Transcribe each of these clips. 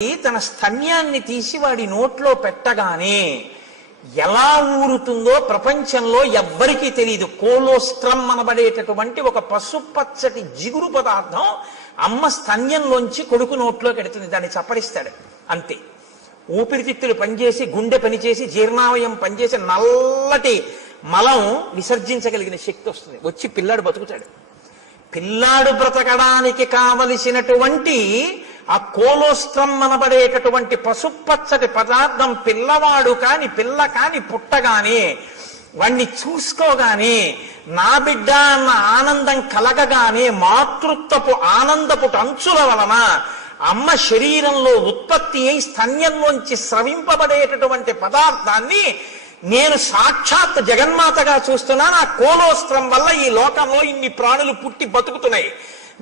తన స్తన్యాన్ని తీసి వాడి నోట్లో పెట్టగానే ఎలా ఊరుతుందో ప్రపంచంలో ఎవ్వరికీ తెలియదు. కోలోస్ట్రమ్ అనబడేటటువంటి ఒక పసుపచ్చటి జిగురు పదార్థం అమ్మ స్తన్యంలోంచి కొడుకు నోట్లోకి ఎడుతుంది. దాన్ని చప్పరిస్తాడు అంతే. ఊపిరితిత్తులు పనిచేసి, గుండె పనిచేసి, జీర్ణావయం పనిచేసి నల్లటి మలం విసర్జించగలిగిన శక్తి వస్తుంది. వచ్చి పిల్లాడు బతుకుతాడు. పిల్లాడు బ్రతకడానికి కావలసినటువంటి ఆ కోలోస్ట్రమ్ అనబడేటటువంటి పసుపచ్చటి పదార్థం పిల్లవాడు కాని పిల్ల కాని పుట్టగానే వాణ్ణి చూసుకోగానే నా బిడ్డ అన్న ఆనందం కలగగానే మాతృత్వపు ఆనందపు అంచుల వలన అమ్మ శరీరంలో ఉత్పత్తి అయి స్తన్యంలోంచి స్రవింపబడేటటువంటి పదార్థాన్ని నేను సాక్షాత్ జగన్మాతగా చూస్తున్నాను. ఆ కోలోస్ట్రం వల్ల ఈ లోకంలో ఇన్ని ప్రాణులు పుట్టి బతుకుతున్నాయి.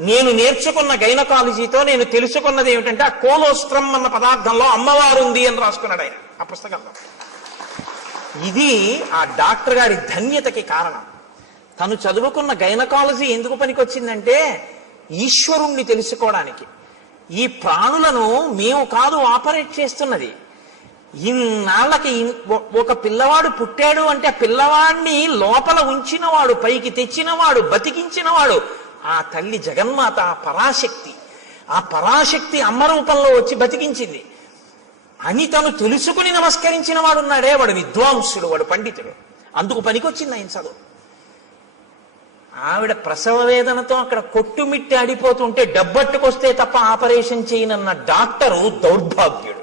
నేను నేర్చుకున్న గైనకాలజీతో నేను తెలుసుకున్నది ఏమిటంటే ఆ కోలోస్ట్రమ్ అన్న పదార్థంలో అమ్మవారు ఉంది అని రాసుకున్నాడు ఆయన ఆ పుస్తకంలో. ఇది ఆ డాక్టర్ గారి ధన్యతకి కారణం. తను చదువుకున్న గైనకాలజీ ఎందుకు పనికొచ్చిందంటే ఈశ్వరుణ్ణి తెలుసుకోవడానికి. ఈ ప్రాణులను మేము కాదు ఆపరేట్ చేస్తున్నది. ఇన్నాళ్ళకి ఒక పిల్లవాడు పుట్టాడు అంటే ఆ పిల్లవాడిని లోపల ఉంచినవాడు, పైకి తెచ్చినవాడు, బతికించినవాడు ఆ తల్లి జగన్మాత, ఆ పరాశక్తి. ఆ పరాశక్తి అమ్మ రూపంలో వచ్చి బతికించింది అని తను తెలుసుకుని నమస్కరించిన వాడు ఉన్నాడే, వాడు విద్వాంసుడు, వాడు పండితుడు. అందుకు పనికొచ్చింది ఆయన చదువు. ఆవిడ ప్రసవ వేదనతో అక్కడ కొట్టుమిట్టి ఆడిపోతుంటే డబ్బట్టుకొస్తే తప్ప ఆపరేషన్ చేయనన్న డాక్టరు దౌర్భాగ్యుడు.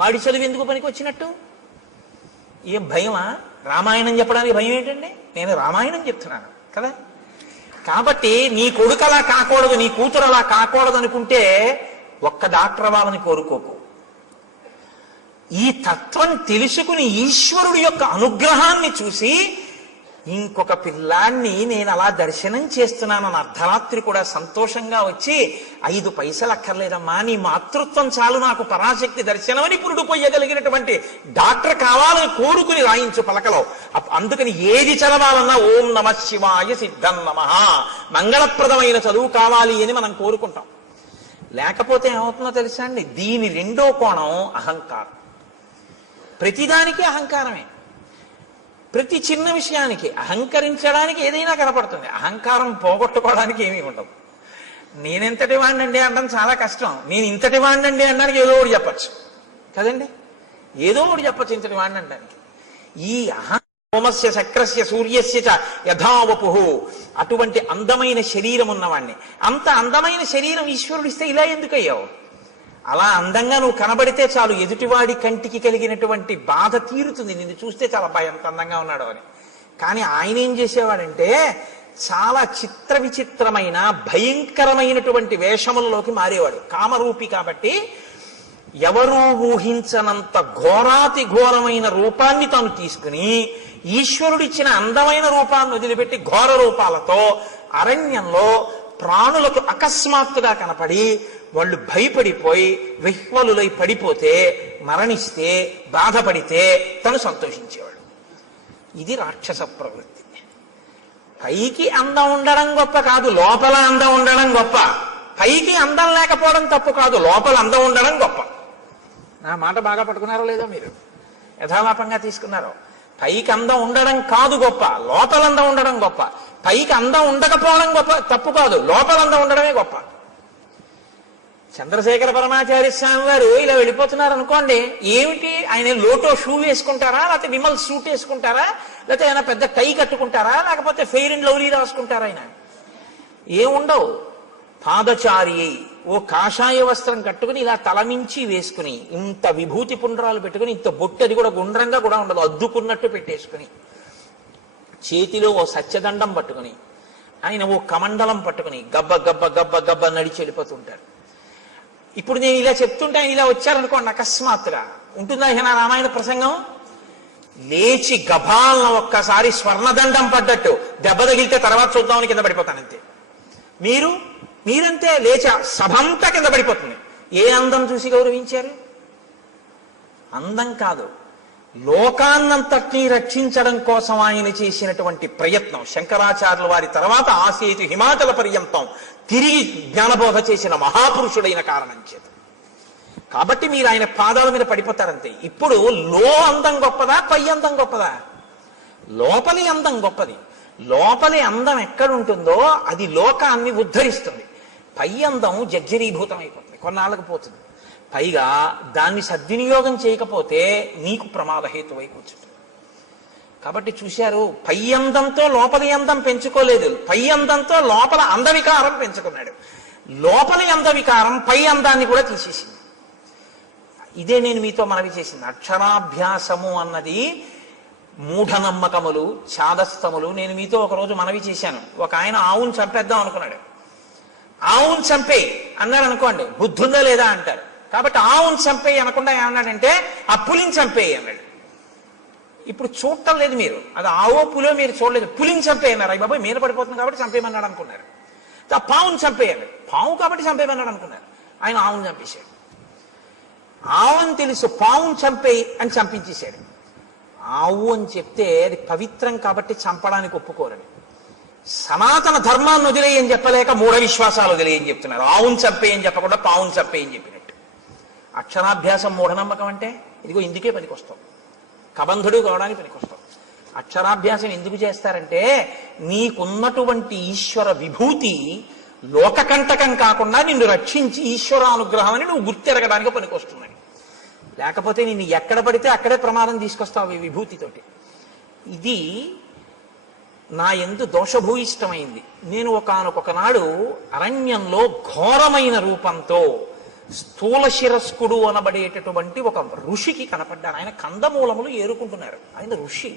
వాడి చదువు ఎందుకు పనికొచ్చినట్టు? ఏం భయమా? రామాయణం చెప్పడానికి భయం ఏంటండి? నేను రామాయణం చెప్తున్నాను కదా. కాబట్టి నీ కొడుకు అలా కాకూడదు, నీ కూతురు అలా కాకూడదు అనుకుంటే ఒక్క డాక్టర్ అవ్వాలని కోరుకోకు. ఈ తత్వం తెలుసుకుని ఈశ్వరుడి యొక్క అనుగ్రహాన్ని చూసి ఇంకొక పిల్లాన్ని నేను అలా దర్శనం చేస్తున్నానని అర్ధరాత్రి కూడా సంతోషంగా వచ్చి 5 పైసలు అక్కర్లేదమ్మా, నీ మాతృత్వం చాలు నాకు పరాశక్తి దర్శనమని పురుడు పొయ్యగలిగినటువంటి డాక్టర్ కావాలని కోరుకుని రాయించు పలకలో. అందుకని ఏది చదవాలన్నా ఓం నమ శివాయ సిద్ధం నమః మంగళప్రదమైన చదువు కావాలి అని మనం కోరుకుంటాం. లేకపోతే ఏమవుతుందో తెలుసా అండి? దీని రెండో కోణం అహంకారం. ప్రతిదానికి అహంకారమే. ప్రతి చిన్న విషయానికి అహంకరించడానికి ఏదైనా కనపడుతుంది. అహంకారం పోగొట్టుకోవడానికి ఏమీ ఉండదు. నేనెంతటి వాడినండి అనడం చాలా కష్టం. నేను ఇంతటి వాడినండి అనడానికి ఏదో ఒకటి చెప్పచ్చు కదండి. ఏదో ఒకటి చెప్పచ్చు ఇంతటి వాడిని అనడానికి. ఈ సోమస్య శక్రస్య సూర్యస్య చ యథావపుః అటువంటి అందమైన శరీరం ఉన్నవాడిని, అంత అందమైన శరీరం ఈశ్వరుడిస్తే ఇలా ఎందుకు అయ్యావు? అలా అందంగా నువ్వు కనబడితే చాలు ఎదుటివాడి కంటికి కలిగినటువంటి బాధ తీరుతుంది. నిన్ను చూస్తే చాలా ఎంత అందంగా ఉన్నాడు అని. కానీ ఆయన ఏం చేసేవాడంటే చాలా చిత్ర విచిత్రమైన భయంకరమైనటువంటి వేషములలోకి మారేవాడు. కామరూపి కాబట్టి ఎవరూ ఊహించనంత ఘోరాతి ఘోరమైన రూపాన్ని తాను తీసుకుని ఈశ్వరుడిచ్చిన అందమైన రూపాన్ని వదిలిపెట్టి ఘోర రూపాలతో అరణ్యంలో ప్రాణులకు అకస్మాత్తుగా కనపడి వాళ్ళు భయపడిపోయి విహ్వలులై పడిపోతే, మరణిస్తే, బాధపడితే తను సంతోషించేవాడు. ఇది రాక్షస ప్రవృత్తి. పైకి అందం ఉండడం గొప్ప కాదు, లోపల అందం ఉండడం గొప్ప. పైకి అందం లేకపోవడం తప్పు కాదు, లోపల అందం ఉండడం గొప్ప. నా మాట బాగా పట్టుకున్నారో లేదో మీరు? యథాలాపంగా తీసుకున్నారో? పైకి అందం ఉండడం కాదు గొప్ప, లోపల అందం ఉండడం గొప్ప. పైకి అందం ఉండకపోవడం గొప్ప తప్పు కాదు, లోపల అందం ఉండడమే గొప్ప. చంద్రశేఖర పరమాచార్య స్వామి వారు ఇలా వెళ్ళిపోతున్నారు అనుకోండి, ఏమిటి ఆయన లోటో షూ వేసుకుంటారా, లేకపోతే విమల్ సూట్ వేసుకుంటారా, లేకపోతే ఆయన పెద్ద టై కట్టుకుంటారా, లేకపోతే ఫెయిర్ అండ్ లవ్లీ రాసుకుంటారా? ఆయన ఏముండవు. పాదచారి ఓ కాషాయ వస్త్రం కట్టుకుని ఇలా తలమించి వేసుకుని, ఇంత విభూతి పుండ్రాలు పెట్టుకుని, ఇంత బొట్టది కూడా గుండ్రంగా కూడా ఉండదు, అద్దుకున్నట్టు పెట్టేసుకుని, చేతిలో ఓ సత్యదండం పట్టుకుని, ఆయన ఓ కమండలం పట్టుకుని గబ్బ గబ్బ గబ్బ గబ్బ నడిచి వెళ్ళిపోతుంటారు. ఇప్పుడు నేను ఇలా చెప్తుంటే ఆయన ఇలా వచ్చారనుకోండి, అకస్మాత్తుగా ఉంటుందా నా రామాయణ ప్రసంగం? లేచి గభాలన ఒక్కసారి స్వర్ణదండం పడ్డట్టు దెబ్బ తగిలితే తర్వాత చూద్దామని కింద పడిపోతానంతే. మీరంతే లేచి సభంతా కింద పడిపోతుంది. ఏ అందం చూసి గౌరవించారు? అందం కాదు, లోకాన్నంతటినీ రక్షించడం కోసం ఆయన చేసినటువంటి ప్రయత్నం. శంకరాచార్యుల వారి తర్వాత ఆసేతు హిమాచల పర్యంతం తిరిగి జ్ఞానబోధ చేసిన మహాపురుషుడైన కారణం చేత కాబట్టి మీరు ఆయన పాదాల మీద పడిపోతారంతే. ఇప్పుడు అందం గొప్పదా, పై అందం గొప్పదా? లోపలి అందం గొప్పది. లోపలి అందం ఎక్కడుంటుందో అది లోకాన్ని ఉద్ధరిస్తుంది. పై అందం జర్జరీభూతం అయిపోతుంది, కొన్నాళ్ళకు పోతుంది. పైగా దాన్ని సద్వినియోగం చేయకపోతే నీకు ప్రమాదహేతువై కూర్చుంటుంది. కాబట్టి చూశారు, పై అందంతో లోపలి అందం పెంచుకోలేదు, పై అందంతో లోపల అందవికారం పెంచుకున్నాడు. లోపలి అందవికారం పై అందాన్ని కూడా తీసేసింది. ఇదే నేను మీతో మనవి చేసింది. అక్షరాభ్యాసము అన్నది మూఢనమ్మకములు, చాదస్తములు. నేను మీతో ఒకరోజు మనవి చేశాను. ఒక ఆయన ఆవును చంపేద్దాం అనుకున్నాడు. ఆవును చంపేయి అన్నాడు అనుకోండి, బుద్ధి ఉందా లేదా అంటారు. కాబట్టి ఆవును చంపేయి అనకుండా ఏమన్నాడంటే ఆ పులిని చంపేయి అన్నాడు. ఇప్పుడు చూడటం లేదు మీరు, అది ఆవో పులో మీరు చూడలేదు, పులిని చంపేయన్నారు. అయ్యి బాబాయ్ మీద పడిపోతుంది కాబట్టి చంపేయమన్నాడు అనుకున్నారు. ఆ పావును చంపేయాలి, పావు కాబట్టి చంపేయమన్నాడు అనుకున్నారు. ఆయన ఆవును చంపేశాడు. ఆవుని తెలుసు, పావును చంపేయి అని చంపించేశాడు. ఆవు అని చెప్తే అది పవిత్రం కాబట్టి చంపడానికి ఒప్పుకోరని, సనాతన ధర్మాన్ని వదిలేయని చెప్పలేక మూఢ విశ్వాసాలు వదిలేయని చెప్తున్నారు. ఆవును చంపేయని చెప్పకుండా పావును చంపేయని చెప్పినట్టు. అక్షరాభ్యాసం మూఢనమ్మకం అంటే ఇదిగో ఇందుకే పనికొస్తాం, కబంధుడు కావడానికి పనికొస్తాం. అక్షరాభ్యాసం ఎందుకు చేస్తారంటే నీకున్నటువంటి ఈశ్వర విభూతి లోకకంటకం కాకుండా నిన్ను రక్షించి ఈశ్వరానుగ్రహం అని నువ్వు గుర్తెరగడానికి పనికొస్తున్నాయి. లేకపోతే నిన్ను ఎక్కడ పడితే అక్కడే ప్రమాదం తీసుకొస్తావు ఈ విభూతితోటి. ఇది నా యందు దోషభూయిష్టమైంది. నేను ఒకనొకనాడు అరణ్యంలో ఘోరమైన రూపంతో స్థూల శిరస్కుడు అనబడేటటువంటి ఒక ఋషికి కనపడ్డాను. ఆయన కందమూలములు ఏరుకుంటున్నారు. ఆయన ఋషి,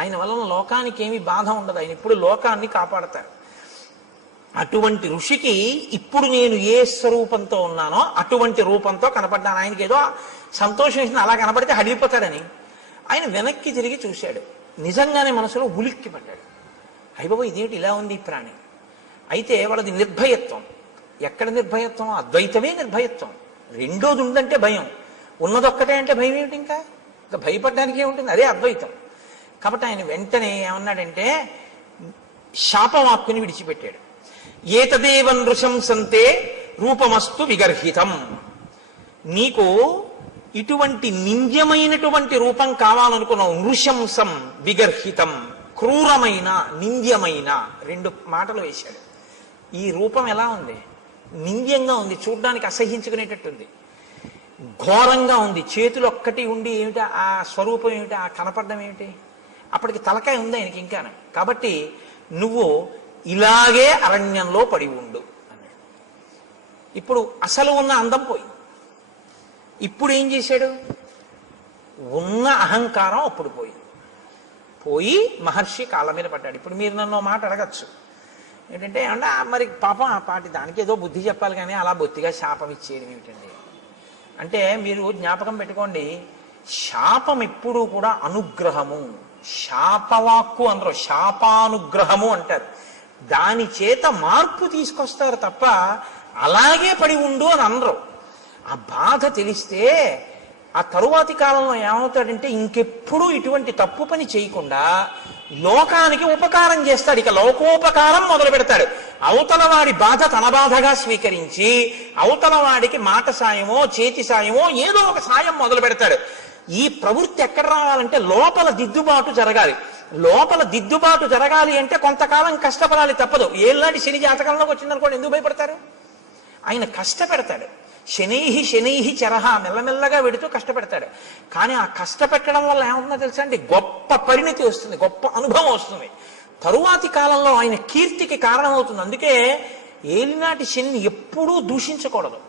ఆయన వలన లోకానికి ఏమి బాధ ఉండదు, ఆయన ఇప్పుడు లోకాన్ని కాపాడతారు. అటువంటి ఋషికి ఇప్పుడు నేను ఏ స్వరూపంతో ఉన్నానో అటువంటి రూపంతో కనపడ్డాను. ఆయనకి ఏదో సంతోషం వేసింది, అలా కనపడితే హడిపోతాడని. ఆయన వెనక్కి తిరిగి చూశాడు. నిజంగానే మనసులో ఉలిక్కి పడ్డాడు. అయ్యబాబు ఇదేమిటి ఇలా ఉంది ఈ ప్రాణి. అయితే వాళ్ళది నిర్భయత్వం. ఎక్కడ నిర్భయత్వం? అద్వైతమే నిర్భయత్వం. రెండోది ఉందంటే భయం, ఉన్నదొక్కటే అంటే భయం ఏమిటి? ఇంకా భయపడడానికి ఏముంటుంది? అదే అద్వైతం. కాబట్టి ఆయన వెంటనే ఏమన్నాడంటే శాపవాక్కుని విడిచిపెట్టాడు. ఏతదేవ నృశంసంతే రూపమస్తు విగర్హితం. నీకు ఇటువంటి నింద్యమైనటువంటి రూపం కావాలనుకున్నావు. నృశంసం విగర్హితం, క్రూరమైన నింద్యమైన, రెండు మాటలు వేశాడు. ఈ రూపం ఎలా ఉంది? నింద్యంగా ఉంది, చూడ్డానికి అసహించుకునేటట్టుంది, ఘోరంగా ఉంది. చేతులు ఒక్కటి ఉండి ఏమిటి ఆ స్వరూపం ఏమిటి, ఆ కనపడడం ఏమిటి? అప్పటికి తలకాయ ఉంది ఆయనకి ఇంకా. కాబట్టి నువ్వు ఇలాగే అరణ్యంలో పడి ఉండు అన్నాడు. ఇప్పుడు అసలు ఉన్న అందం పోయింది. ఇప్పుడు ఏం చేశాడు? ఉన్న అహంకారం అప్పుడు పోయి మహర్షి కాళ్ళ మీద పడ్డాడు. ఇప్పుడు మీరు నన్ను మాట అడగచ్చు ఏంటంటే, అంటే మరి పాపం ఆ పాటి దానికి ఏదో బుద్ధి చెప్పాలి కానీ అలా బొత్తిగా శాపం ఇచ్చేయడం ఏమిటండి అంటే, మీరు జ్ఞాపకం పెట్టుకోండి, శాపం ఎప్పుడూ కూడా అనుగ్రహము. శాపవాక్కు అందరూ శాపానుగ్రహము అంటారు. దాని చేత మార్పు తీసుకొస్తారు తప్ప అలాగే పడి ఉండు అని అనరు. ఆ బాధ తెలిస్తే ఆ తరువాతి కాలంలో ఏమవుతాడంటే ఇంకెప్పుడు ఇటువంటి తప్పు పని చేయకుండా లోకానికి ఉపకారం చేస్తాడు. ఇక లోకోపకారం మొదలు పెడతాడు. అవతల వాడి బాధ తన బాధగా స్వీకరించి అవతల వాడికి మాట సాయమో చేతి సాయమో ఏదో ఒక సాయం మొదలు పెడతాడు. ఈ ప్రవృత్తి ఎక్కడ రావాలంటే లోపల దిద్దుబాటు జరగాలి. లోపల దిద్దుబాటు జరగాలి అంటే కొంతకాలం కష్టపడాలి, తప్పదు. ఏళ్ళనాటి శని జాతకంలోకి వచ్చిందనుకోండి, ఎందుకు భయపడతారు? ఆయన కష్టపెడతాడు. శనైహి చరహ, మెల్లమెల్లగా వెడుతూ కష్టపెడతాడు. కానీ ఆ కష్టపెట్టడం వల్ల ఏమవుతుందో తెలుసా అండి? గొప్ప పరిణతి వస్తుంది, గొప్ప అనుభవం వస్తుంది. తరువాతి కాలంలో ఆయన కీర్తికి కారణమవుతుంది. అందుకే ఏలినాటి శని ఎప్పుడూ దూషించకూడదు.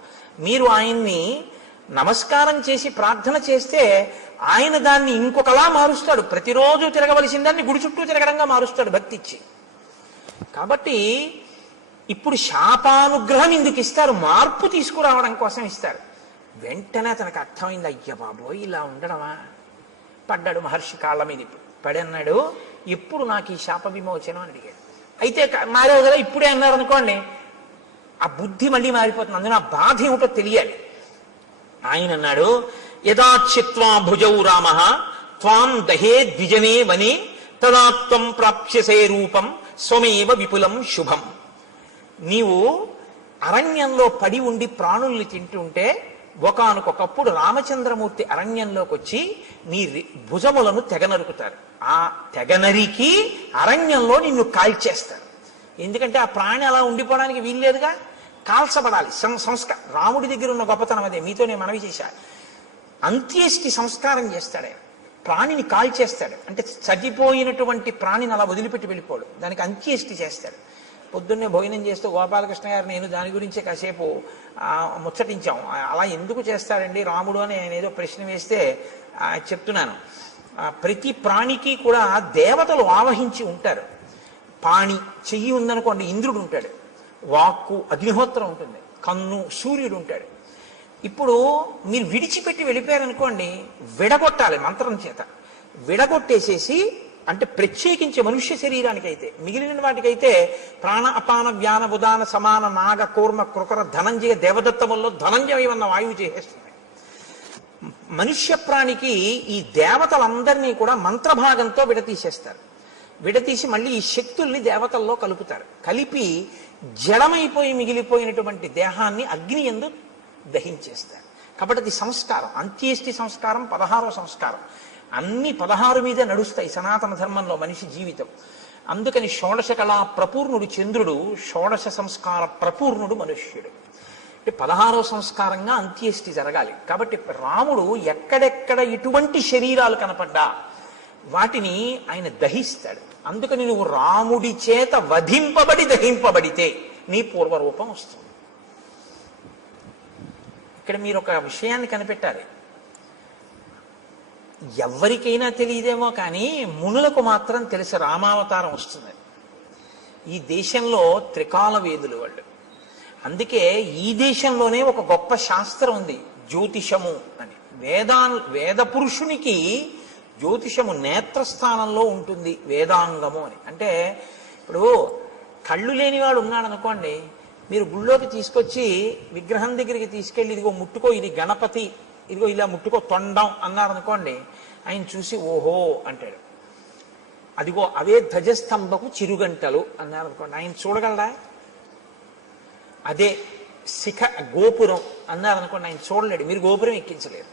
మీరు ఆయన్ని నమస్కారం చేసి ప్రార్థన చేస్తే ఆయన దాన్ని ఇంకొకలా మారుస్తాడు. ప్రతిరోజు తిరగవలసిన దాన్ని గుడి చుట్టూ తిరగడంగా మారుస్తాడు భక్తి ఇచ్చి. కాబట్టి ఇప్పుడు శాపానుగ్రహం ఎందుకు ఇస్తారు? మార్పు తీసుకురావడం కోసం ఇస్తారు. వెంటనే తనకు అర్థమైంది, అయ్య బాబోయ్ ఇలా ఉండడమా. పడ్డాడు మహర్షి కాళ్ళ మీద. ఇప్పుడు పడి అన్నాడు, ఎప్పుడు నాకు ఈ శాప విమోచనం అని అడిగాడు. అయితే మారేవు కదా, ఇప్పుడే అన్నారు అనుకోండి, ఆ బుద్ధి మళ్ళీ మారిపోతుంది. అందులో ఆ బాధ ఏమిటో తెలియాలి. ఆయన అన్నాడు, యదాచిత్వా భుజౌ రామ త్వాం దహే ద్విజనే వనే తదాత్వం ప్రాప్స్యసే రూపం స్వమేవ విపులం శుభం. నీవు అరణ్యంలో పడి ఉండి ప్రాణుల్ని తింటుంటే ఒకానొకప్పుడు రామచంద్రమూర్తి అరణ్యంలోకి వచ్చి నీ భుజములను తెగనరుకుతారు. ఆ తెగనరికి అరణ్యంలో నిన్ను కాల్చేస్తారు. ఎందుకంటే ఆ ప్రాణి అలా ఉండిపోవడానికి వీల్లేదుగా, కాల్చబడాలి. సంస్కారం రాముడి దగ్గర ఉన్న గొప్పతనం అదే. మీతో నేను మనవి చేశా. అంత్యేష్టి సంస్కారం చేస్తాడు ఆయన. ప్రాణిని కాల్చేస్తాడు. అంటే చనిపోయినటువంటి ప్రాణిని అలా వదిలిపెట్టి వెళ్ళిపోడు, దానికి అంత్యేష్టి చేస్తాడు. పొద్దున్నే భోజనం చేస్తూ గోపాలకృష్ణ గారు నేను దాని గురించే కాసేపు ముచ్చటించాం. అలా ఎందుకు చేస్తాడండి రాముడు అని ఆయన ఏదో ప్రశ్న వేస్తే చెప్తున్నాను. ప్రతి ప్రాణికి కూడా దేవతలు ఆవహించి ఉంటారు. పాణి చెయ్యి ఉందనుకోండి ఇంద్రుడు ఉంటాడు, వాక్కు అగ్నిహోత్రం ఉంటుంది, కన్ను సూర్యుడు ఉంటాడు. ఇప్పుడు మీరు విడిచిపెట్టి వెళ్ళిపోయారనుకోండి, విడగొట్టాలి మంత్రం చేత. విడగొట్టేసేసి, అంటే ప్రత్యేకించే మనుష్య శరీరానికైతే, మిగిలిన వాటికైతే ప్రాణ అపాన వ్యాన ఉదాన సమాన నాగ కూర్మ కృకర ధనంజయ దేవదత్తముల్లో ధనంజయ అన్న వాయువు చేసేస్తుంది. మనుష్య ప్రాణికి ఈ దేవతలందరినీ కూడా మంత్రభాగంతో విడతీసేస్తారు. విడతీసి మళ్ళీ ఈ శక్తుల్ని దేవతల్లో కలుపుతారు. కలిపి జడమైపోయి మిగిలిపోయినటువంటి దేహాన్ని అగ్ని యందు దహించేస్తారు. కాబట్టి అది సంస్కారం. అంత్యేష్టి సంస్కారం 16వ సంస్కారం. అన్ని 16 మీదే నడుస్తాయి సనాతన ధర్మంలో మనిషి జీవితం. అందుకని షోడశ కళా ప్రపూర్ణుడు చంద్రుడు, షోడశ సంస్కార ప్రపూర్ణుడు మనుష్యుడు. 16వ సంస్కారంగా అంత్యేష్టి జరగాలి. కాబట్టి రాముడు ఎక్కడెక్కడ ఇటువంటి శరీరాలు కనపడ్డా వాటిని ఆయన దహిస్తాడు. అందుకని నువ్వు రాముడి చేత వధింపబడి దహింపబడితే నీ పూర్వరూపం వస్తుంది. ఇక్కడ మీరు ఒక విషయాన్ని కనిపెట్టాలి. ఎవరికైనా తెలియదేమో కానీ మునులకు మాత్రం తెలిసి రామావతారం వస్తుంది. ఈ దేశంలో త్రికాల వేదులు వాళ్ళు. అందుకే ఈ దేశంలోనే ఒక గొప్ప శాస్త్రం ఉంది, జ్యోతిషము అని. వేద పురుషునికి జ్యోతిషము నేత్రస్థానంలో ఉంటుంది, వేదాంగము అని. అంటే ఇప్పుడు కళ్ళు లేనివాడు ఉన్నాడు అనుకోండి, మీరు గుళ్ళోకి తీసుకొచ్చి విగ్రహం దగ్గరికి తీసుకెళ్ళి ఇదిగో ముట్టుకో, ఇది గణపతి, ఇదిగో ఇలా ముట్టుకో తొండం అన్నారనుకోండి, ఆయన చూసి ఓహో అంటాడు. అదిగో అవే ధ్వజస్తంభకు చిరుగంటలు అన్నారనుకోండి, ఆయన చూడగలరా? అదే శిఖ గోపురం అన్నారనుకోండి, ఆయన చూడలేడు, మీరు గోపురం ఎక్కించలేరు.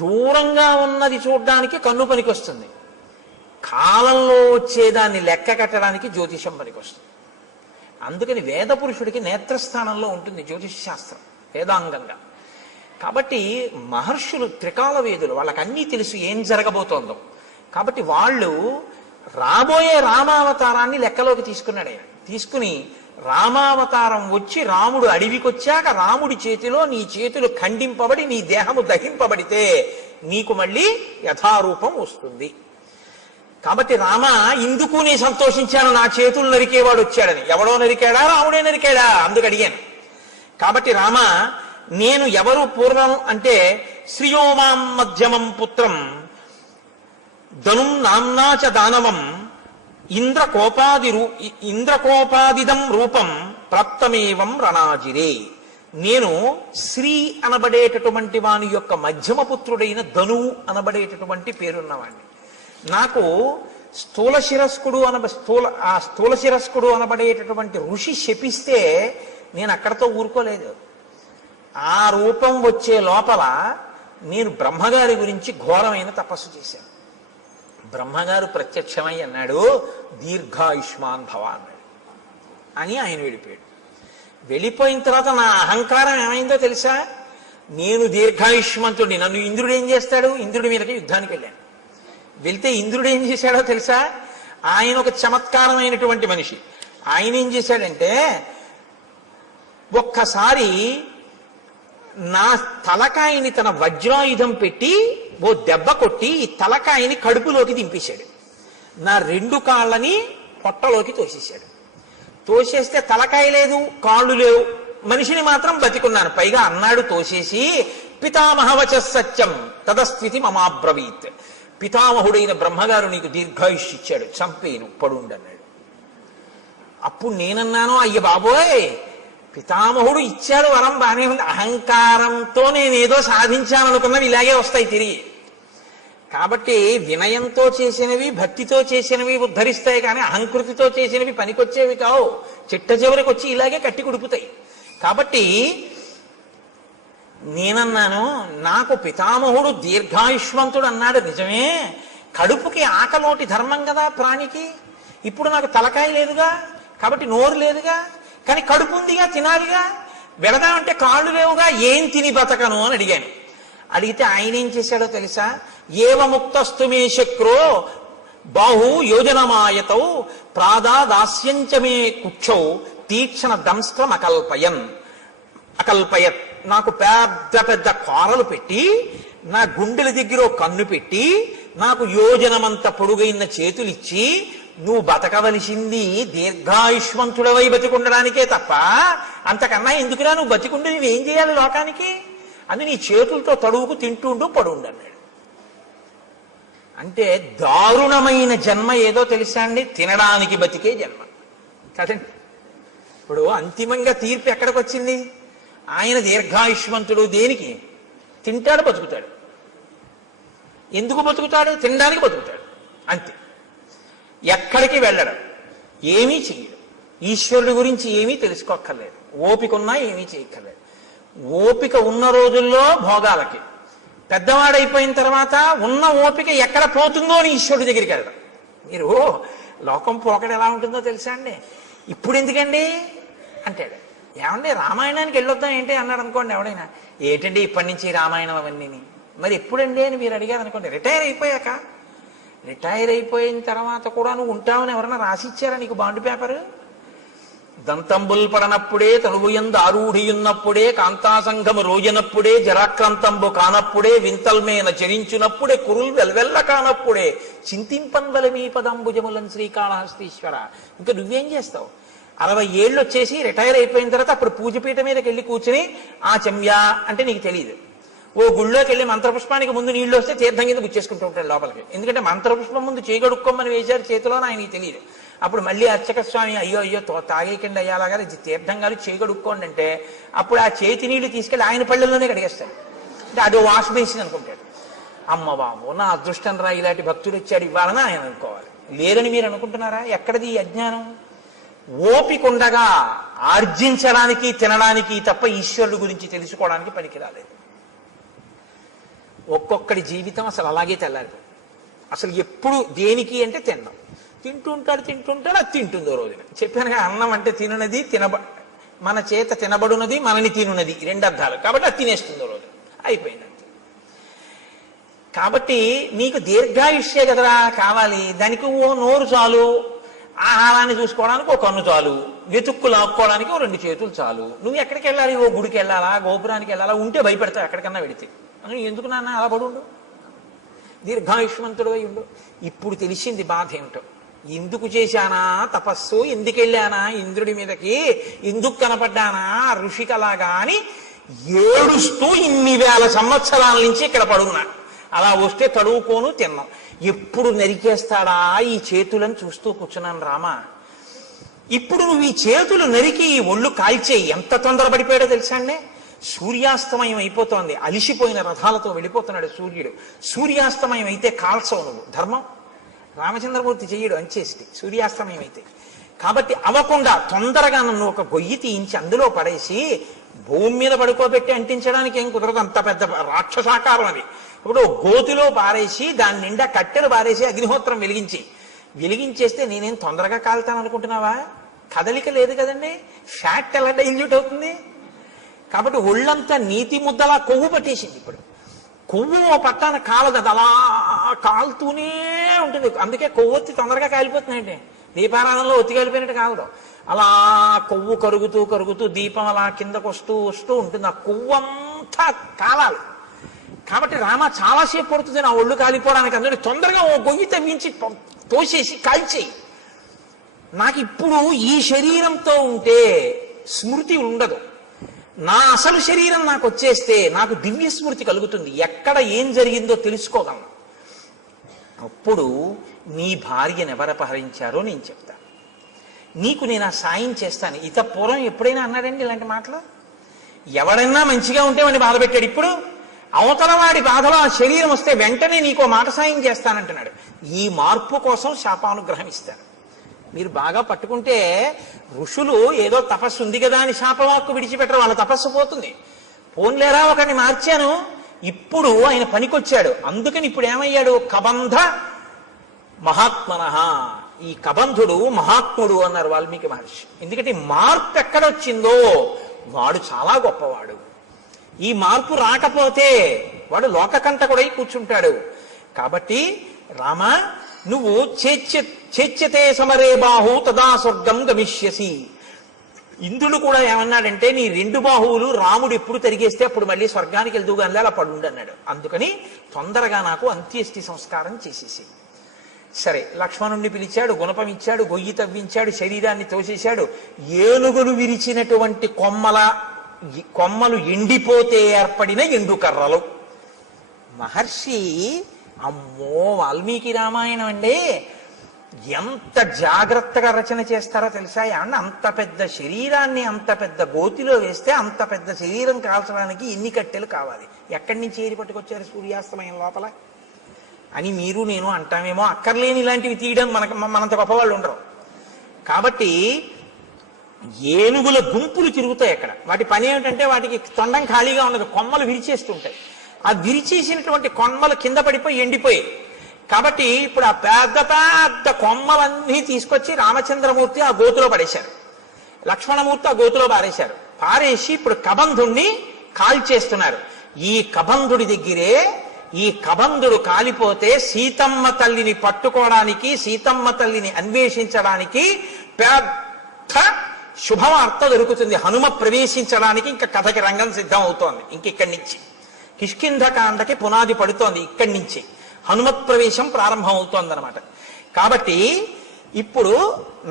దూరంగా ఉన్నది చూడడానికి కన్ను పనికి వస్తుంది, కాలంలో వచ్చేదాన్ని లెక్క కట్టడానికి జ్యోతిషం పనికి వస్తుంది. అందుకని వేద పురుషుడికి నేత్రస్థానంలో ఉంటుంది జ్యోతిష శాస్త్రం వేదాంగంగా. కాబట్టి మహర్షులు త్రికాల వేదులు, వాళ్ళకి అన్నీ తెలుసు ఏం జరగబోతోందో. కాబట్టి వాళ్ళు రాబోయే రామావతారాన్ని లెక్కలోకి తీసుకున్నాడు ఆయన. తీసుకుని రామావతారం వచ్చి రాముడు అడవికి వచ్చాక రాముడి చేతిలో నీ చేతులు ఖండింపబడి నీ దేహము దహింపబడితే నీకు మళ్ళీ యథారూపం వస్తుంది. కాబట్టి రామ ఇందుకు నీ సంతోషించాను, నా చేతులు నరికేవాడు వచ్చాడని. ఎవడో నరికాడా? రాముడే నరికాడా? అందుకు అడిగాను. కాబట్టి రామ నేను ఎవరు పూర్వం అంటే శ్రియోమాం మధ్యమం పుత్రం ధనుం నామ్నాచ దానవం ఇంద్రకోపాదిదం రూపం ప్రాప్తమేవం రణాజిరే. నేను శ్రీ అనబడేటటువంటి వాని యొక్క మధ్యమ పుత్రుడైన ధనువు అనబడేటటువంటి పేరున్నవాడిని. నాకు స్థూల శిరస్కుడు అనబడేటటువంటి ఋషి శపిస్తే నేను అక్కడతో ఊరుకోలేదు. ఆ రూపం వచ్చే లోపల నేను బ్రహ్మగారి గురించి ఘోరమైన తపస్సు చేశాను. బ్రహ్మగారు ప్రత్యక్షమై అన్నాడు, దీర్ఘాయుష్మాన్ భవ అన్నాడు. అని ఆయన వెళ్ళిపోయాడు. వెళ్ళిపోయిన తర్వాత నా అహంకారం ఏమైందో తెలుసా? నేను దీర్ఘాయుష్మంతుడిని, నన్ను ఇంద్రుడు ఏం చేస్తాడు? ఇంద్రుడి మీదకి యుద్ధానికి వెళ్ళాను. వెళ్తే ఇంద్రుడు ఏం చేశాడో తెలుసా? ఆయన ఒక చమత్కారమైనటువంటి మనిషి. ఆయన ఏం చేశాడంటే ఒక్కసారి నా తలకాయని తన వజ్రాయుధం పెట్టి ఓ దెబ్బ కొట్టి ఈ తలకాయని కడుపులోకి దింపేశాడు. నా 2 కాళ్ళని పొట్టలోకి తోసేశాడు. తోసేస్తే తలకాయ లేదు, కాళ్ళు లేవు, మనిషిని మాత్రం బతికున్నాను. పైగా అన్నాడు తోసేసి, పితామహవచ సత్యం తదస్థితి మమాబ్రవీత్. పితామహుడైన బ్రహ్మగారు నీకు దీర్ఘాయుష్ ఇచ్చాడు, చంపేను పడుండన్నాడు. అప్పుడు నేనన్నాను, అయ్య బాబోయ్, పితామహుడు ఇచ్చాడు వరం బానే ఉంది, అహంకారంతో నేనేదో సాధించాలనుకున్నవి ఇలాగే వస్తాయి తిరిగి. కాబట్టి వినయంతో చేసినవి భక్తితో చేసినవి ఉద్ధరిస్తాయి, కానీ అహంకృతితో చేసినవి పనికొచ్చేవి కావు. చిట్ట చివరికి వచ్చి ఇలాగే కట్టి కుడుపుతాయి. కాబట్టి నేనన్నాను, నాకు పితామహుడు దీర్ఘాయుష్మంతుడు అన్నాడు నిజమే, కడుపుకి ఆకలోటి ధర్మం కదా ప్రాణికి. ఇప్పుడు నాకు తలకాయ లేదుగా, కాబట్టి నోరు లేదుగా, కానీ కడుపు ఉందిగా, తినాలిగా. వెళదామంటే కాళ్ళు లేవుగా, ఏం తిని బతకను అని అడిగాను. అడిగితే ఆయన ఏం చేశాడో తెలుసా? ఏవముక్తస్తు మే శక్రో బాహు యోజనమాయతౌ ప్రాదాదాస్యంచమే కుక్షౌ తీక్షణ దంస్త్రం అకల్పయత్. నాకు పెద్ద పెద్ద కోరలు పెట్టి, నా గుండెల దగ్గర కన్ను పెట్టి, నాకు యోజనమంత పొడుగైన చేతులిచ్చి, నువ్వు బతకవలసింది దీర్ఘాయుష్మంతుడవై బతికుండడానికే తప్ప అంతకన్నా ఎందుకురా నువ్వు బతికుండి నువ్వేం చేయాలి లోకానికి? అది నీ చేతులతో తడువుకు తింటుండు పడుండు అన్నాడు. అంటే దారుణమైన జన్మ ఏదో తెలుసా అండి? తినడానికి బతికే జన్మ కదండి. ఇప్పుడు అంతిమంగా తీర్పు ఎక్కడికి వచ్చింది? ఆయన దీర్ఘాయుష్మంతుడు దేనికి? తింటాడు, బతుకుతాడు. ఎందుకు బతుకుతాడు? తినడానికి బతుకుతాడు, అంతే. ఎక్కడికి వెళ్ళడం, ఏమీ చెయ్యడు. ఈశ్వరుడి గురించి ఏమీ తెలుసుకోక్కర్లేదు. ఓపిక ఉన్నా ఏమీ చేయక్కర్లేదు. ఓపిక ఉన్న రోజుల్లో భోగాలకి, పెద్దవాడైపోయిన తర్వాత ఉన్న ఓపిక ఎక్కడ పోతుందో అని ఈశ్వరుడి దగ్గరికి వెళ్ళడం. మీరు లోకం పోకడ ఎలా ఉంటుందో తెలుసా అండి? ఇప్పుడు ఎందుకండి అంటాడు. ఏమండి రామాయణానికి వెళ్ళొద్దాం ఏంటి అన్నాడు అనుకోండి ఎవడైనా. ఏంటండి ఇప్పటి నుంచి రామాయణం అవన్నీ? మరి ఎప్పుడండి అని మీరు అడిగారు అనుకోండి, రిటైర్ అయిపోయాక. రిటైర్ అయిపోయిన తర్వాత కూడా నువ్వు ఉంటావని ఎవరైనా రాసిచ్చారా నీకు బాండ్ పేపరు? దంతంబుల్ పడనప్పుడే తనువుయందు ఆరూఢియున్నప్పుడే కాంతాసంఘము రోజనప్పుడే జరాక్రాంతంబు కానప్పుడే వింతల్మేన చరించునప్పుడే కురుల్ వెల్వెల్ల కానప్పుడే చింతింపన్వల మీ పదంబుజములం శ్రీకాళహస్తీశ్వర. ఇంకా నువ్వేం చేస్తావు? 60 ఏళ్ళు వచ్చేసి రిటైర్ అయిపోయిన తర్వాత అప్పుడు పూజపీఠ మీదకి వెళ్ళి కూర్చుని ఆ చెమ్యా అంటే నీకు తెలియదు. ఓ గుళ్ళోకి వెళ్ళి మంత్రపుష్పానికి ముందు నీళ్లు వస్తే తీర్థం కింద గుచ్చేసుకుంటూ ఉంటాడు లోపలికి. ఎందుకంటే మంత్రపుష్పం ముందు చేయగడుక్కోమని వేశారు చేతిలో, ఆయనకి తెలియదు. అప్పుడు మళ్ళీ అర్చక స్వామి అయ్యో తాగేకండి అయ్యాలాగా తీర్థంగాలు చేయగడుక్కోండి అంటే అప్పుడు ఆ చేతి నీళ్లు తీసుకెళ్ళి ఆయన పళ్ళల్లోనే కడిగేస్తాడు. అంటే అదో వాష్ బేసిన్ అనుకుంటాడు. అమ్మ బాబు నా అదృష్టం రా, ఇలాంటి భక్తుడు వచ్చాడు ఇవ్వాలని ఆయన అనుకోవాలి. లేరని మీరు అనుకుంటున్నారా? ఎక్కడిది ఈ అజ్ఞానం? ఓపికండగా ఆర్జించడానికి తినడానికి తప్ప ఈశ్వరుడు గురించి తెలుసుకోవడానికి పనికిరాలేదు. ఒక్కొక్కడి జీవితం అసలు అలాగే తెల్లారిపోయింది. అసలు ఎప్పుడు దేనికి అంటే తినడం. తింటుంటాడు అది తింటుందో రోజున. చెప్పానుగా, అన్నం అంటే తినున్నది, మన చేత తినబడున్నది, మనని తినున్నది, 2 అర్థాలు. కాబట్టి అది తినేస్తుందో రోజు అయిపోయింది. కాబట్టి నీకు దీర్ఘాయుష్యే కదరా కావాలి. దానికి ఓ నోరు చాలు, ఆహారాన్ని చూసుకోవడానికి ఓ కన్ను చాలు, వెతుక్కు లాక్కోవడానికి ఓ 2 చేతులు చాలు. నువ్వు ఎక్కడికి వెళ్ళాలి? ఓ గుడికి వెళ్ళాలా, గోపురానికి వెళ్ళాలా? ఉంటే భయపెడతావు ఎక్కడికన్నా వెడితే. ఎందుకు నాన్న అలా పడుండు, దీర్ఘాయుష్మంతుడు అయి ఉండు. ఇప్పుడు తెలిసింది బాధ ఏమిటో. ఎందుకు చేశానా తపస్సు, ఎందుకు వెళ్ళానా ఇంద్రుడి మీదకి, ఎందుకు కనపడ్డానా ఋషికలాగా అని ఏడుస్తూ ఇన్ని వేల సంవత్సరాల నుంచి ఇక్కడ పడున్నా. అలా వస్తే తడువుకోను తిన్నాం. ఎప్పుడు నరికేస్తాడా ఈ చేతులను చూస్తూ కూర్చున్నాను రామా. ఇప్పుడు నువ్వు ఈ చేతులు నరికి ఈ ఒళ్ళు కాల్చేయి. ఎంత తొందరపడిపోయాడో తెలుసా అండి? సూర్యాస్తమయం అయిపోతోంది, అలిసిపోయిన రథాలతో వెళ్ళిపోతున్నాడు సూర్యుడు. సూర్యాస్తమయం అయితే కాల్చవు నువ్వు, ధర్మం. రామచంద్రమూర్తి చెయ్యడు అంచేసి సూర్యాస్తమయం అయితే. కాబట్టి అవ్వకుండా తొందరగా నన్ను ఒక గొయ్యి తీయించి అందులో పడేసి భూమి మీద పడుకోబెట్టి అంటించడానికి ఏం కుదరదు, అంత పెద్ద రాక్షసాకారం అది. ఇప్పుడు గోతిలో పారేసి దాని నిండా కట్టెలు పారేసి అగ్నిహోత్రం వెలిగించేస్తే నేనేం తొందరగా కాలుతాను అనుకుంటున్నావా? కదలిక లేదు కదండి, ఫ్యాట్ ఎలా డైల్యూట్ అవుతుంది? కాబట్టి ఒళ్ళంతా నీతి ముద్దలా కొవ్వు పట్టేసింది. ఇప్పుడు కొవ్వు పట్టాన కాలదు, అది అలా కాలుతూనే ఉంటుంది. అందుకే కొవ్వొత్తి తొందరగా కాలిపోతుందండి. దీపారాధనలో ఒత్తి కాలిపోయినట్టు కాలదు, అలా కొవ్వు కరుగుతూ దీపం అలా కిందకు వస్తూ ఉంటుంది. ఆ కొవ్వు అంతా కాలాలి. కాబట్టి రామ చాలాసేపు పడుతుంది నా ఒళ్ళు కాలిపోవడానికి. అందులో తొందరగా ఓ గొయ్యి తవ్వించి తోసేసి కాల్చేయి. నాకు ఇప్పుడు ఈ శరీరంతో ఉంటే స్మృతి ఉండదు. నా అసలు శరీరం నాకు వచ్చేస్తే నాకు దివ్య స్మృతి కలుగుతుంది, ఎక్కడ ఏం జరిగిందో తెలుసుకోగలను. అప్పుడు నీ భార్యను ఎవరు అపహరించారో నేను చెప్తాను, నీకు నేను ఆ సాయం చేస్తాను. ఇత పూర్వం ఎప్పుడైనా అన్నాడండి ఇలాంటి మాటలు? ఎవడైనా మంచిగా ఉంటే వాడిని బాధ పెట్టాడు. ఇప్పుడు అవతల వాడి బాధలో ఆ శరీరం వస్తే వెంటనే నీకో మాట సాయం చేస్తానంటున్నాడు. ఈ మార్పు కోసం శాపానుగ్రహం ఇస్తారు. మీరు బాగా పట్టుకుంటే ఋషులు ఏదో తపస్సు ఉంది కదా అని శాపవాక్కు విడిచిపెట్టరు, వాళ్ళ తపస్సు పోతుంది. పోన్లేరా ఒకరిని మార్చాను, ఇప్పుడు ఆయన పనికొచ్చాడు. అందుకని ఇప్పుడు ఏమయ్యాడు? కబంధ మహాత్మనః. ఈ కబంధుడు మహాత్ముడు అన్నారు వాల్మీకి మహర్షి. ఎందుకంటే మార్పు ఎక్కడొచ్చిందో వాడు చాలా గొప్పవాడు. ఈ మార్పు రాకపోతే వాడు లోకకంటకుడై కూర్చుంటాడు. కాబట్టి రామ, నువ్వు చేచ్యతే సమరే బాహు తదా స్వర్గం గమిష్యసి. ఇంద్రుడు కూడా ఏమన్నాడంటే, నీ 2 బాహువులు రాముడు ఎప్పుడు తరిగేస్తే అప్పుడు మళ్ళీ స్వర్గానికి వెళ్దుగానే అలా పడుండి అన్నాడు. అందుకని తొందరగా నాకు అంత్యేష్టి సంస్కారం చేసేసి. సరే, లక్ష్మణుణ్ణి పిలిచాడు, గుణపం ఇచ్చాడు, గొయ్యి తవ్వించాడు, శరీరాన్ని తోసేశాడు. ఏనుగులు విరిచినటువంటి కొమ్మలు ఎండిపోతే ఏర్పడిన ఎండుకర్రలు. మహర్షి, అమ్మో వాల్మీకి రామాయణం అండి, ఎంత జాగ్రత్తగా రచన చేస్తారో తెలుసా? అంత పెద్ద శరీరాన్ని అంత పెద్ద గోతిలో వేస్తే అంత పెద్ద శరీరం కాల్చడానికి ఎన్ని కట్టెలు కావాలి, ఎక్కడి నుంచి ఏరి పట్టుకొచ్చారు సూర్యాస్తమయం లోపల అని మీరు నేను అంటామేమో. అక్కర్లేని ఇలాంటివి తీయడం మనంత గొప్పవాళ్ళు ఉండరు. కాబట్టి ఏనుగుల గుంపులు తిరుగుతాయి అక్కడ. వాటి పని ఏమిటంటే వాటికి తొండం ఖాళీగా ఉండదు, కొమ్మలు విరిచేస్తుంటాయి. ఆ విరిచేసినటువంటి కొమ్మలు కింద పడిపోయి ఎండిపోయాయి. కాబట్టి ఇప్పుడు ఆ పెద్ద పెద్ద కొమ్మలన్నీ తీసుకొచ్చి రామచంద్రమూర్తి ఆ గోతులో పడేశారు, లక్ష్మణమూర్తి ఆ గోతులో పారేశారు. పారేసి ఇప్పుడు కబంధుణ్ణి కాల్చేస్తున్నారు. ఈ కబంధుడి దగ్గరే ఈ కబంధుడు కాలిపోతే సీతమ్మ తల్లిని పట్టుకోవడానికి, సీతమ్మ తల్లిని అన్వేషించడానికి పెద్ద శుభవార్త దొరుకుతుంది. హనుమ ప్రవేశించడానికి ఇంకా కథకి రంగం సిద్ధం అవుతోంది. ఇక్కడి నుంచి కిష్కింధకాండకి పునాది పడుతోంది. ఇక్కడి నుంచి హనుమత్ ప్రవేశం ప్రారంభం అవుతోందనమాట. కాబట్టి ఇప్పుడు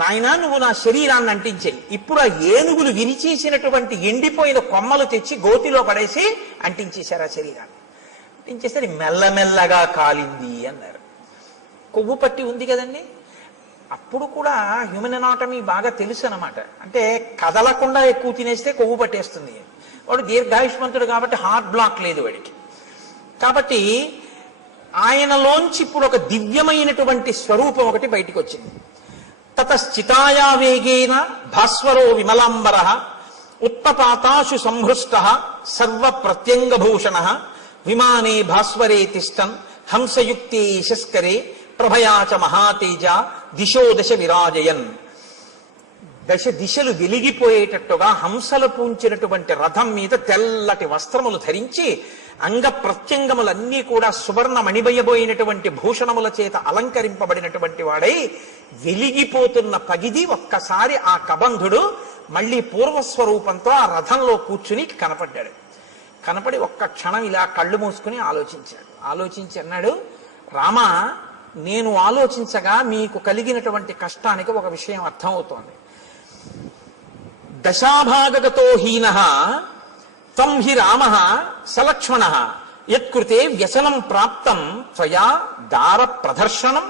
నాయనా నువ్వు నా శరీరాన్ని అంటించేయి. ఇప్పుడు ఆ ఏనుగులు విరిచేసినటువంటి ఎండిపోయిన కొమ్మలు తెచ్చి గోతిలో పడేసి అంటించేశారు ఆ శరీరాన్ని. అంటించేస్తే మెల్లమెల్లగా కాలింది అన్నారు. కొవ్వు పట్టి ఉంది కదండి. అప్పుడు కూడా హ్యూమన్ ఎనాటమీ బాగా తెలుసు అనమాట. అంటే కదలకుండా ఎక్కువ తినేస్తే కొవ్వు పట్టేస్తుంది. వాడు దీర్ఘాయుష్మంతుడు కాబట్టి హార్ట్ బ్లాక్ లేదు వాడికి. కాబట్టి ఆయనలోంచి ఇప్పుడు ఒక దివ్యమైనటువంటి స్వరూపం ఒకటి బయటికి వచ్చింది. తతశ్చితాయా వేగేన భాస్వరో విమలాంబర ఉత్పపాతాశు సంహృష్ట సర్వ ప్రత్యంగభూషణ విమానే భాస్వరే తిష్టన్ హంసయుక్తే యశస్కరే ప్రభయాచ మహాతేజ దిశో దశ విరాజయన్. దశ దిశలు వెలిగిపోయేటట్టుగా హంసలు పూంచినటువంటి రథం మీద తెల్లటి వస్త్రములు ధరించి అంగ ప్రత్యంగములన్నీ కూడా సువర్ణ మణిబయబోయినటువంటి భూషణముల చేత అలంకరింపబడినటువంటి వాడై వెలిగిపోతున్న పగిది ఒక్కసారి ఆ కబంధుడు మళ్ళీ పూర్వస్వరూపంతో ఆ రథంలో కూర్చుని కనపడ్డాడు. కనపడి ఒక్క క్షణం ఇలా కళ్ళు మూసుకుని ఆలోచించాడు. ఆలోచించి అన్నాడు, రామ, నేను ఆలోచించగా మీకు కలిగినటువంటి కష్టానికి ఒక విషయం అర్థమవుతోంది. దశాభాగగతో హీనః త్వం హి రామః సలక్ష్మణః యత్కృతే వ్యసనం ప్రాప్తం త్వయా దార ప్రదర్శనం.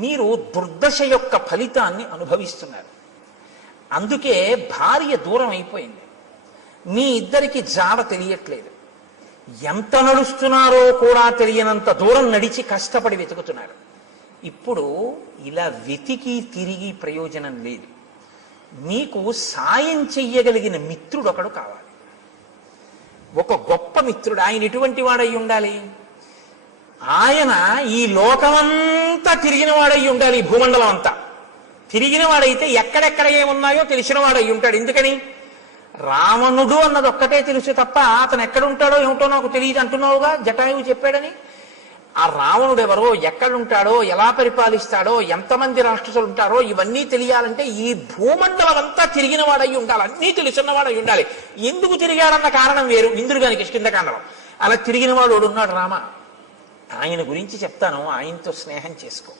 మీరు దుర్దశ యొక్క ఫలితాన్ని అనుభవిస్తున్నారు. అందుకే భార్య దూరం అయిపోయింది. మీ ఇద్దరికి జాడ తెలియట్లేదు. ఎంత నడుస్తున్నారో కూడా తెలియనంత దూరం నడిచి కష్టపడి వెతుకుతున్నారు. ఇప్పుడు ఇలా వెతికి తిరిగి ప్రయోజనం లేదు. మీకు సాయం చెయ్యగలిగిన మిత్రుడు ఒకడు కావాలి. ఒక గొప్ప మిత్రుడు. ఆయన ఎటువంటి వాడై ఉండాలి? ఆయన ఈ లోకమంతా తిరిగిన వాడై ఉండాలి. ఈ భూమండలం అంతా తిరిగిన వాడైతే ఎక్కడెక్కడ ఏమున్నాయో తెలిసిన వాడై ఉంటాడు. ఎందుకని? రావణుడు అన్నది ఒక్కటే తెలుసు తప్ప అతను ఎక్కడుంటాడో ఏమిటో నాకు తెలియదు అంటున్నావుగా, జటాయువు చెప్పాడని. ఆ రావణుడు ఎవరో, ఎక్కడుంటాడో, ఎలా పరిపాలిస్తాడో, ఎంతమంది రాక్షసులు ఉంటారో ఇవన్నీ తెలియాలంటే ఈ భూమండలం అంతా తిరిగిన వాడై ఉండాలి. అన్నీ తెలుసున్నవాడై ఉండాలి. ఎందుకు తిరిగాడన్న కారణం వేరు. ఇంద్రుడిగానికి కిష్కింధకాండలో అలా తిరిగిన వాడు ఉన్నాడు రామ. ఆయన గురించి చెప్తాను, ఆయనతో స్నేహం చేసుకో.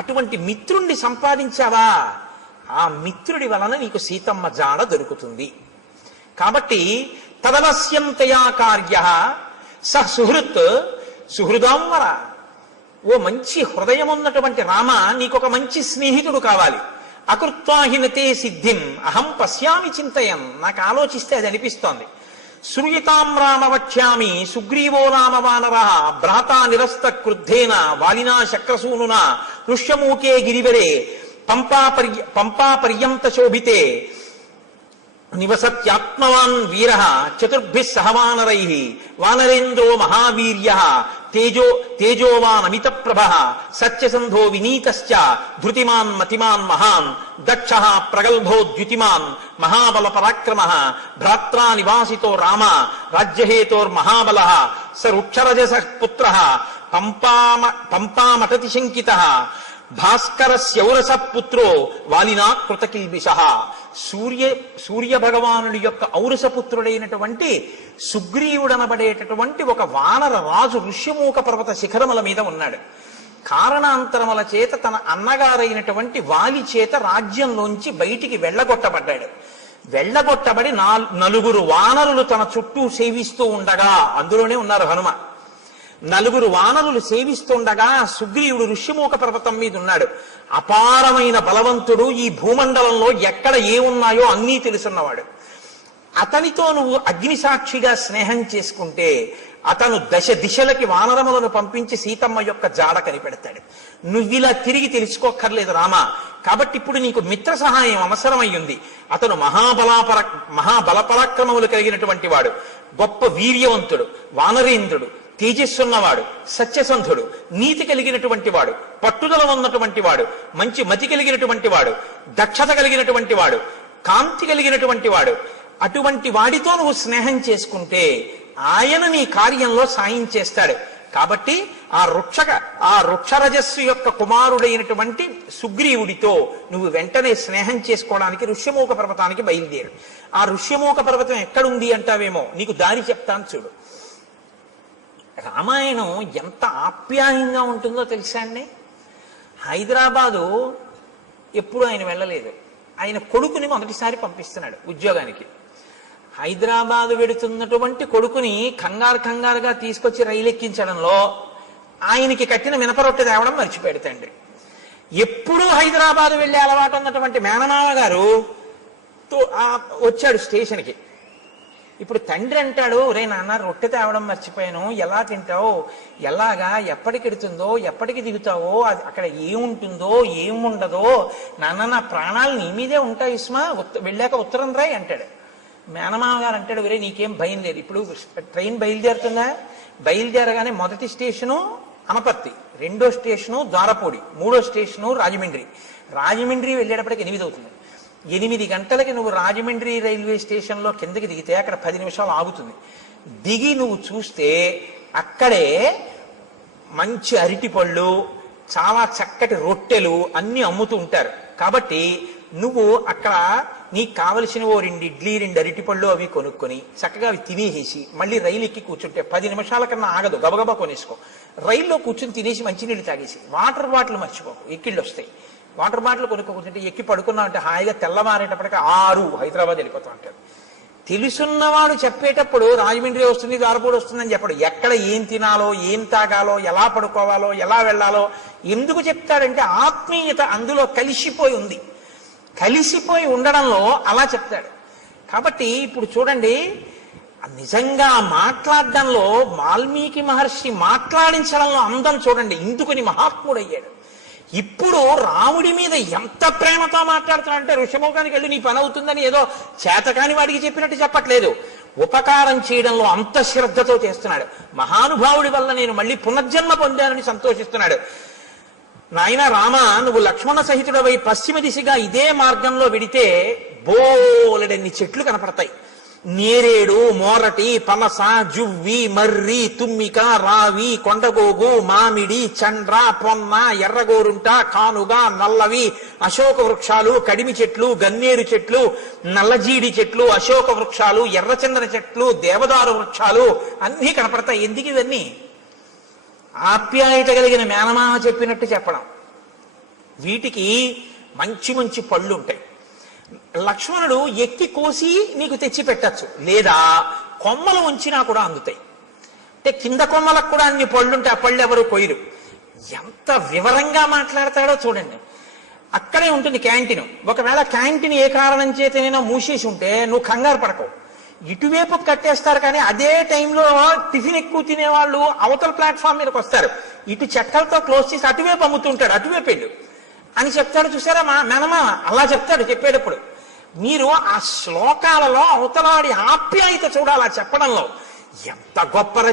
అటువంటి మిత్రుణ్ణి సంపాదించావా, ఆ మిత్రుడి వలన నీకు సీతమ్మ జాడ దొరుకుతుంది. కాబట్టి తదవశ్యంతయా కార్య స సుహృత్ సుహృదాంవర. ఓ మంచి హృదయం ఉన్నటువంటి రామ, నీకొక మంచి స్నేహితుడు కావాలి. అకృత్వాహినతే సిద్ధిం అహం పశ్యామి చింతయం. నాకు ఆలోచిస్తే అది అనిపిస్తోంది. శ్రూయతాం రామ వక్ష్యామి సుగ్రీవో రామవానర భ్రాతా నిరస్త క్రుద్ధేన వాలినా శక్రసూనునా ఋష్యమూకే గిరివరే పంపా పర్యంత శోభితే నివసత్యాత్మవాన్ వీర చతుర్భి సహవానరై వానరేంద్రో మహావీర్య తేజోవానమిత ప్రభ సత్యసంధో వినీతశ్చ ధృతిమాన్ మతిమాన్ మహాన్ దక్ష ప్రగల్భో ద్యుతిమాన్ మహాబల పరాక్రమ భ్రాత్రా నివాసితో రామ రాజ్యహేతోర్మహాబల స వృక్షరజస పుత్ర పంపామటతి శంకిత భాస్కరస్యౌరస పుత్రో వాలినా కృతకిల్బిష. సూర్య భగవానుడి యొక్క ఔరసపుత్రుడైనటువంటి సుగ్రీవుడనబడేటటువంటి ఒక వానర రాజు ఋష్యమూక పర్వత శిఖరముల మీద ఉన్నాడు. కారణాంతరముల చేత తన అన్నగారైనటువంటి వాలి చేత రాజ్యంలోంచి బయటికి వెళ్ళగొట్టబడ్డాడు. వెళ్ళగొట్టబడి నలుగురు వానరులు తన చుట్టూ సేవిస్తూ ఉండగా, అందులోనే ఉన్నారు హనుమ, నలుగురు వానరులు సేవిస్తుండగా సుగ్రీవుడు ఋష్యమూక పర్వతం మీద ఉన్నాడు. అపారమైన బలవంతుడు, ఈ భూమండలంలో ఎక్కడ ఏమున్నాయో అన్నీ తెలుసున్నవాడు. అతనితో నువ్వు అగ్నిసాక్షిగా స్నేహం చేసుకుంటే అతను దశ దిశలకి వానరములను పంపించి సీతమ్మ యొక్క జాడ కనిపెడతాడు. నువ్విలా తిరిగి తెలుసుకోక్కర్లేదు రామా. కాబట్టి ఇప్పుడు నీకు మిత్ర సహాయం అవసరమయ్యింది. అతను మహాబలపరాక్రమములు కలిగినటువంటి వాడు, గొప్ప వీర్యవంతుడు, వానరేంద్రుడు, తేజస్సున్నవాడు, సత్యసంధుడు, నీతి కలిగినటువంటి వాడు, పట్టుదల ఉన్నటువంటి వాడు, మంచి మతి కలిగినటువంటి వాడు, దక్షత కలిగినటువంటి వాడు, కాంతి కలిగినటువంటి వాడు. అటువంటి వాడితో నువ్వు స్నేహం చేసుకుంటే ఆయన నీ కార్యంలో సాయం చేస్తాడు. కాబట్టి ఆ వృక్షరజస్సు యొక్క కుమారుడైనటువంటి సుగ్రీవుడితో నువ్వు వెంటనే స్నేహం చేసుకోవడానికి ఋష్యమూక పర్వతానికి బయలుదేరు. ఆ ఋష్యమూక పర్వతం ఎక్కడుంది అంటావేమో, నీకు దారి చెప్తాను చూడు. రామాయణం ఎంత ఆప్యాయంగా ఉంటుందో తెలుసా అండి. హైదరాబాదు ఎప్పుడు ఆయన వెళ్ళలేదు. ఆయన కొడుకుని మొదటిసారి పంపిస్తున్నాడు ఉద్యోగానికి. హైదరాబాదు వెడుతున్నటువంటి కొడుకుని కంగారుగా తీసుకొచ్చి రైలు ఎక్కించడంలో ఆయనకి కట్టిన మినపరొట్టె తేవడం మర్చిపోయాడు తండ్రి. ఎప్పుడూ హైదరాబాదు వెళ్ళే అలవాటు ఉన్నటువంటి మేనమామ గారు వచ్చాడు స్టేషన్కి. ఇప్పుడు తండ్రి అంటాడు, రే నాన్న రొట్టె తేవడం మర్చిపోయాను, ఎలా తింటావు, ఎలాగా, ఎప్పటికెడుతుందో, ఎప్పటికి దిగుతావో, అది అక్కడ ఏముంటుందో ఏముండదో, నాన్న నా ప్రాణాలు నీ మీదే ఉంటాయి ఇస్మా, వెళ్ళాక ఉత్తరం రాయి అంటాడు. మేనమామ గారు అంటాడు, రే నీకేం భయం లేదు, ఇప్పుడు ట్రైన్ బయలుదేరుతుందా, బయలుదేరగానే మొదటి స్టేషను అనపర్తి, రెండో స్టేషను ద్వారపూడి, మూడో స్టేషను రాజమండ్రి వెళ్ళేటప్పటికి 8 అవుతుంది. 8 గంటలకి నువ్వు రాజమండ్రి రైల్వే స్టేషన్లో కిందకి దిగితే అక్కడ 10 నిమిషాలు ఆగుతుంది. దిగి నువ్వు చూస్తే అక్కడే మంచి అరటిపళ్ళు, చాలా చక్కటి రొట్టెలు అన్నీ అమ్ముతూ ఉంటారు. కాబట్టి నువ్వు అక్కడ నీకు కావలసిన 2 ఇడ్లీ 2 అరటిపళ్ళు అవి కొనుక్కొని చక్కగా అవి తినేసి మళ్ళీ రైలు ఎక్కి కూర్చుంటే 10 నిమిషాల కన్నా ఆగదు, గబగబా కొనేసుకో. రైల్లో కూర్చుని తినేసి మంచినీళ్ళు తాగేసి వాటర్ బాటిల్ మర్చిపోకు, ఎక్కిళ్ళు వస్తాయి. వాటర్ బాటిల్ కొనుక్కుంటే ఎక్కి పడుకున్నావు అంటే హాయిగా తెల్లవారేటప్పటికి 6 హైదరాబాద్ వెళ్ళిపోతాం అంటాడు. తెలుసున్నవాడు చెప్పేటప్పుడు రాజమండ్రి వస్తుంది, ద్వారపూడి వస్తుందని చెప్పడు. ఎక్కడ ఏం తినాలో, ఏం తాగాలో, ఎలా పడుకోవాలో, ఎలా వెళ్ళాలో ఎందుకు చెప్తాడంటే ఆత్మీయత అందులో కలిసిపోయి ఉంది. కలిసిపోయి ఉండడంలో అలా చెప్తాడు. కాబట్టి ఇప్పుడు చూడండి, నిజంగా మాట్లాడడంలో వాల్మీకి మహర్షి మాట్లాడించడంలో అందం చూడండి, ఇందుకుని మహాత్ముడయ్యాడు. ఇప్పుడు రాముడి మీద ఎంత ప్రేమతో మాట్లాడుతున్నాడంటే ఋషభముఖానికి వెళ్ళి నీ పని అవుతుందని ఏదో చేతకాని వాడికి చెప్పినట్టు చెప్పట్లేదు. ఉపకారం చేయడంలో అంత శ్రద్ధతో చేస్తున్నాడు. మహానుభావుడి వల్ల నేను మళ్ళీ పునర్జన్మ పొందానని సంతోషిస్తున్నాడు. నాయన రామ, నువ్వు లక్ష్మణ సహితుడవై పశ్చిమ దిశగా ఇదే మార్గంలో విడితే బోలెడన్ని చెట్లు కనపడతాయి. నేరేడు, మోరటి, పనస, జువ్వి, మర్రి, తుమ్మిక, రావి, కొండగోగు, మామిడి, చండ్ర, పొన్న, ఎర్రగోరుంట, కానుగ, నల్లవి, అశోక వృక్షాలు, కడిమి చెట్లు, గన్నేరు చెట్లు, నల్లజీడి చెట్లు, అశోక వృక్షాలు, ఎర్రచందన చెట్లు, దేవదారు వృక్షాలు అన్నీ కనపడతాయి. ఎందుకు ఇవన్నీ? ఆప్యాయత కలిగిన మేనమామ చెప్పినట్టు చెప్పడం. వీటికి మంచి మంచి పళ్ళు ఉంటాయి. లక్ష్మణుడు ఎక్కి కోసి నీకు తెచ్చి పెట్టచ్చు, లేదా కొమ్మలు ఉంచినా కూడా అందుతాయి. అంటే కింద కొమ్మలకు కూడా అన్ని పళ్ళుంటే ఆ పళ్ళు ఎవరు కొయ్యరు. ఎంత వివరంగా మాట్లాడతాడో చూడండి. అక్కడే ఉంటుంది క్యాంటీన్. ఒకవేళ క్యాంటీన్ ఏ కారణం చేతనైనా మూసేసి ఉంటే నువ్వు కంగారు పడకవు, ఇటువైపు కట్టేస్తారు. కానీ అదే టైంలో టిఫిన్ ఎక్కువ తినేవాళ్ళు అవతల ప్లాట్ఫామ్ మీదకి వస్తారు, ఇటు చెక్కలతో క్లోజ్ చేసి అటువైపు అమ్ముతుంటాడు, అటువైపు వెళ్ళు అని చెప్తాడు. చూసారా మా మేనమామ అలా చెప్తాడు చెప్పేటప్పుడు. మీరు ఆ శ్లోకాలలో అవతలాడి ఆప్యాయత చూడాలా చెప్పడంలో. ఎంత గొప్ప